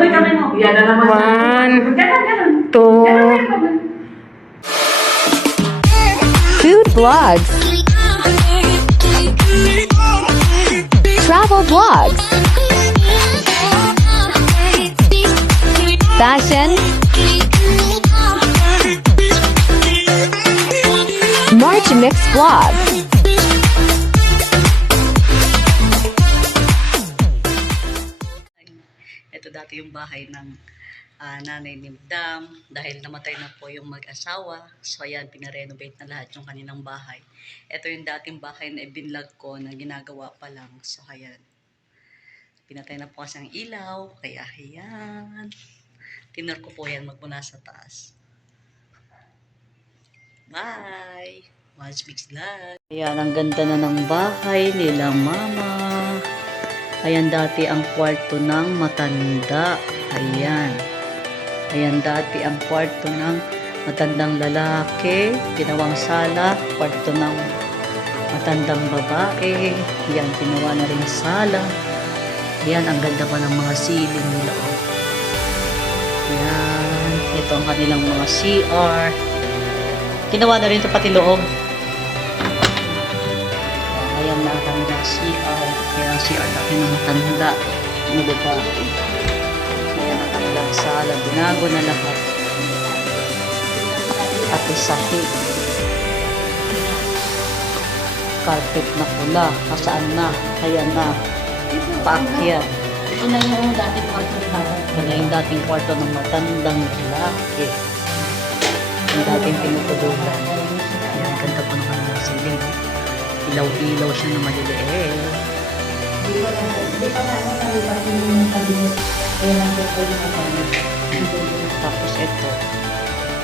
mo yung kamay mo. Yan na naman. Ganun. 2. Food vlogs. Travel vlogs. Fashion. March Mix vlog. Ito dati yung bahay ng nanay ni Madam dahil namatay na po yung mag-asawa. So ayan, pinarenovate na lahat yung kanilang bahay. Ito yung dating bahay na ibinlog ko na ginagawa pa lang. So ayan, pinatay na po kasi ang ilaw. Kaya ayan, tinur ko po yan magmula sa taas. Bye! Watch Mix Live! Ayan, ang ganda na ng bahay nila mama. Ayan dati ang kwarto ng matanda. Ayan. Ayan dati ang kwarto ng matandang lalaki. Ginawang sala. Kwarto ng matandang babae. Ayan, ginawa na rin sala. Ayan, ang ganda pa ng mga ceiling nila. Ayan. Ito ang kanilang mga CR. Ginawa na rin ito pati loob. Ayan na ang kanilang CR. Ayan ang CR natin ng matanda. Ano ba? Ayan ang kanilang sala. Binago na lahat. At isahi. Carpet na pula. Kasaan na? Ayan na. Paakyat. Ito na yung dating kwarto ng bata. Ito na yung dating kwarto ng matandang lalaki. Yung dating tinutulugan. Ayan, ganda po naman ng siling. Ilaw-ilaw siya na maliliit. Hindi pa na nalipat yung kabinet. Kaya lang po yung kabinet. Tapos ito.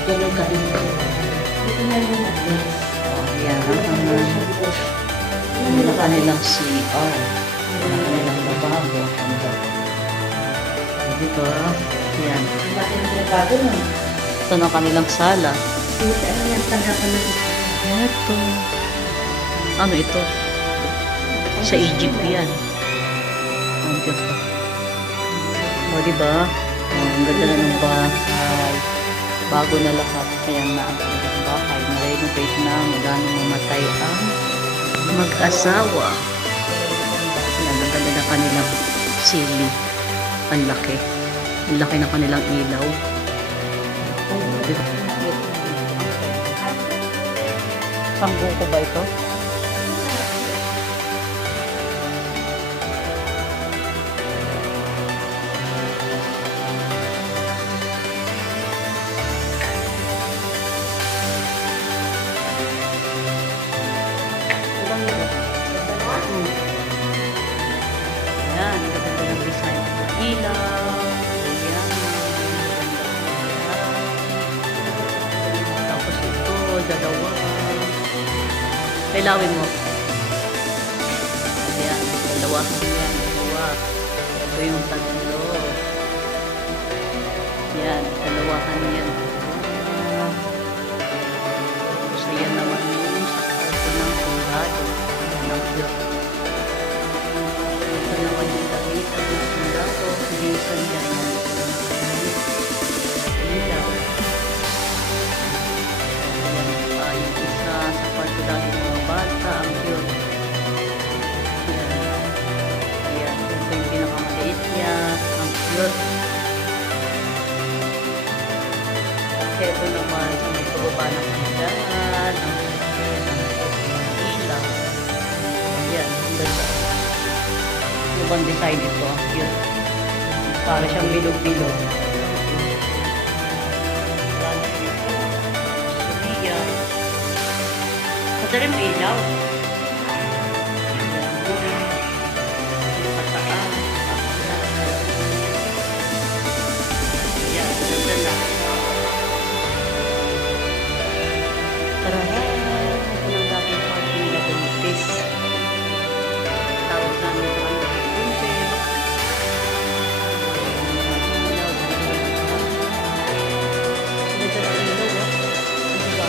Yung kabinet. Ito na yung kabinet. Ayan. Ang kanilang CR. Ang kanilang lababo. Dito. Ayan. Bakit nagbago nun? Ito na kanilang sala. Ano yan tagapan ng Ito. Ano ito? Sa Egypt yan. Ang cute pa. O, diba? Ang ganda na ng bahay. Bago na lahat. Kaya na ang kanilang bahay. Na-renovate na. Magano mamatay ang mag-asawa. Yan. Ang ganda na kanilang sili. Ang laki. Ang laki na kanilang ilaw. Diba? Sanggo ko ba ito? Ayan, ang ganda ng design ng ilaw. Ayan. Tapos ito, dalawa. Kailawin mo. Ayan, dalawa. Ayan, dalawa. Ito yung tatlo. Ayan, dalawahan yan. Tapos ayan naman yung sa karto ng sundalo. Ayan ang cute. Ito naman yung dakita ng sundalo. Bilisan niya yan. Ilaw. Ayan, yung isa sa kwarto dahil mga bata. Ang cute. Ayan. Ayan, ito yung pinakamaliit niya. Ang cute. At ito naman sa may pababa ng hangganan. Ang ilaw. Ayan, ang ganda. Ibang design ito. Ang cute. Para siyang bilog-bilog. Ayan. Madali mo ilaw. Ayan, ganda na. Tara na. Ito ng dating party nila buntis. Tawag namin ito ang dating buntis. Ganda ng ilaw, ah. Ano ba?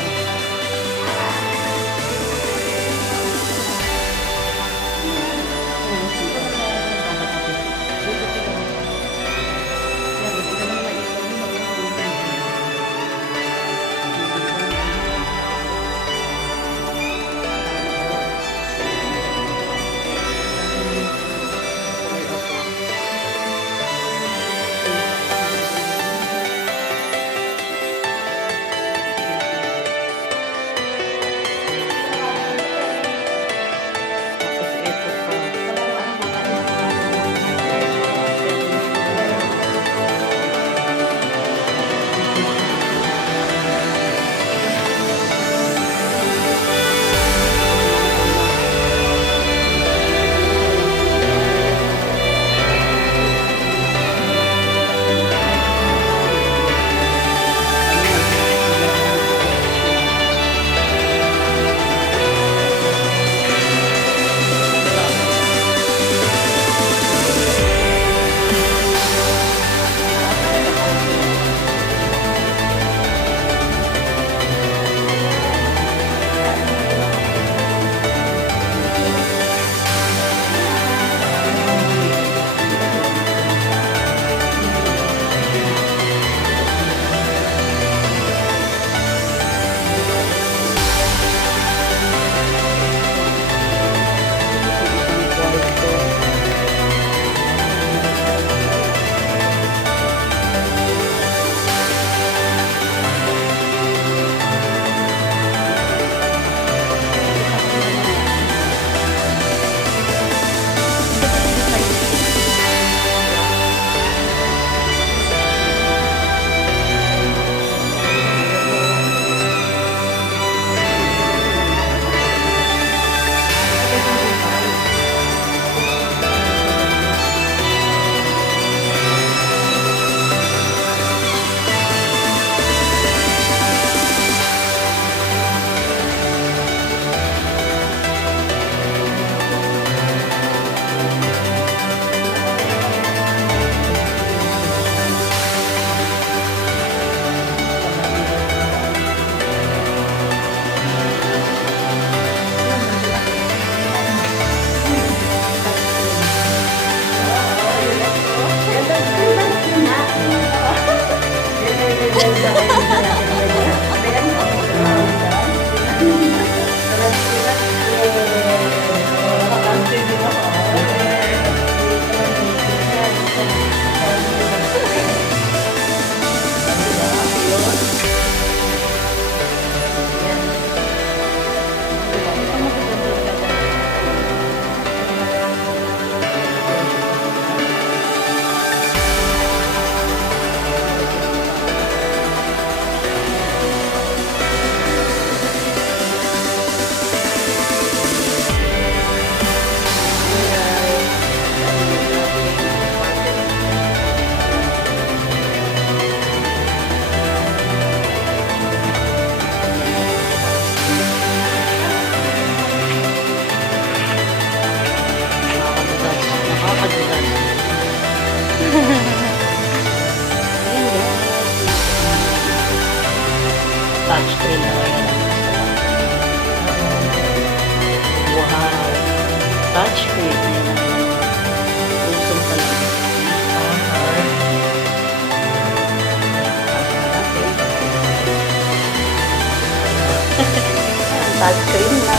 Touchscreen na.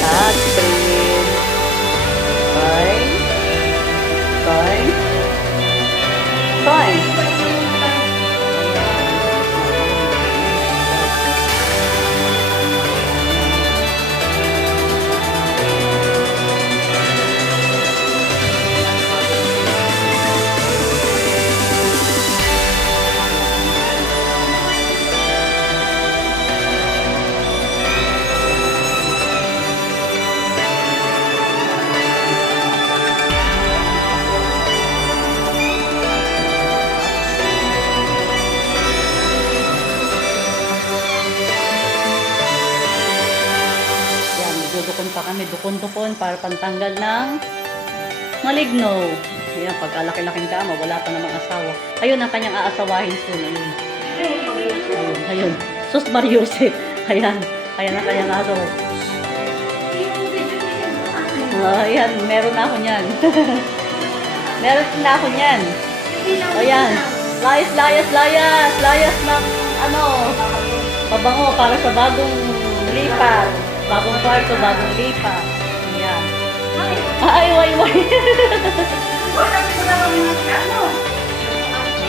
Touchscreen. Fine. Fine. Fine. Dudukon pa kami, dukon-dukon para pantanggal ng maligno. Ayan, pagkalaki-laking kama, wala pa namang asawa. Ayun, ang kanyang aasawahin soon. Ayun. Ayun, ayun. Sus Mariusip. Ayan, ayan ang kanyang asawa. Ayan, meron na ako niyan. Meron na ako niyan. Ayan. Layas, layas, layas. Layas ng, pabango para sa bagong lipat. Bagong kwarto, bagong lipat. Ayan. Ay, way, way.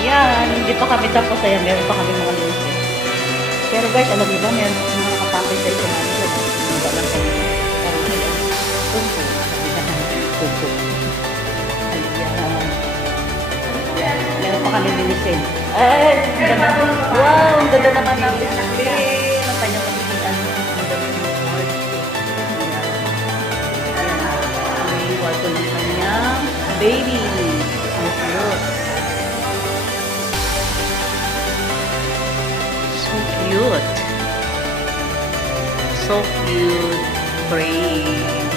Ayan, hindi pa kami tapos. Ayan, meron pa kami mga lusin. Pero guys, alam niyo ba, meron mga nakapakay sa ito namin. Hindi lang kami. Punto. Punto. Ayan. Meron pa kami linisin. Ay, wow, ang ganda naman ng display. Ang kanyang magiging ang ganda ng kwarto ng kanyang baby. Ang cute. So cute. So cute. Frame.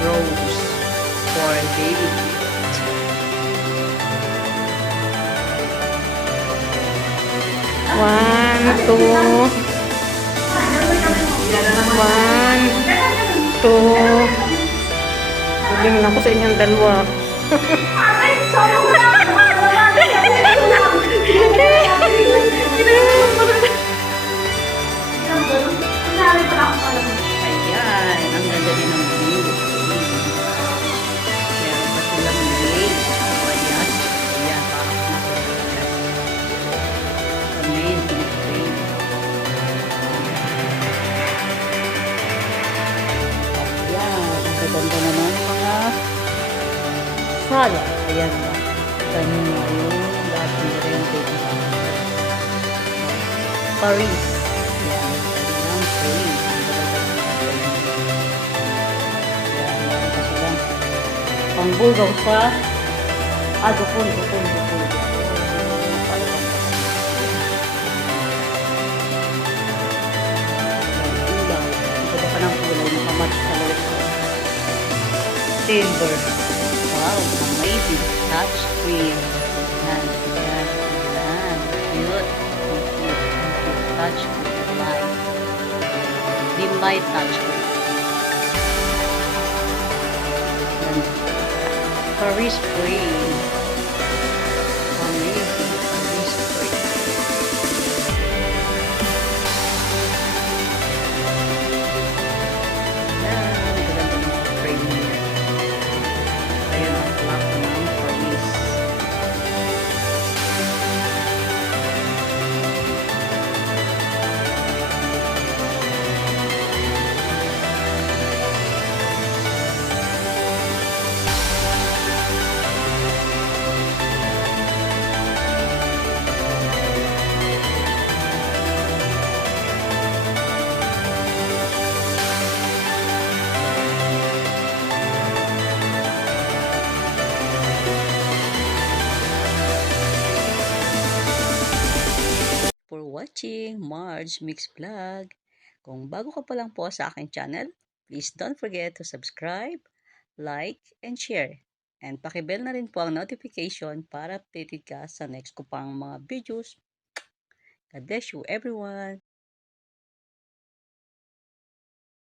Rose for baby. One, two. One, two. Galing na ko sa inyong dalawa. Ayan, ang ganda din ng view. Meron pa silang lake. Ayan, ayan, amazing frame. Ayan, ang ganda naman ng mga sala. Ayan, ganyan na yun. Lahat ng renovate. Paris. Ayan, kanilang frame. Pangbugaw sa dukon. Ulaw. Ito ba pa ng kulay? Nakamatch sa lawit. Silver. Wow, amazing. Touch screen. Yan. Cute. Touch screen. Light. Dim light touch screen. Paris frame. Amazing. Paris frame. Yan. Ganda ng frame niya. Ayan ang clock ng Paris. For watching Marge Mix Vlog. Kung bago ka pa lang po sa aking channel, please don't forget to subscribe, like, and share. And pakibell na rin po ang notification para updated ka sa next ko pang mga videos. God bless you everyone!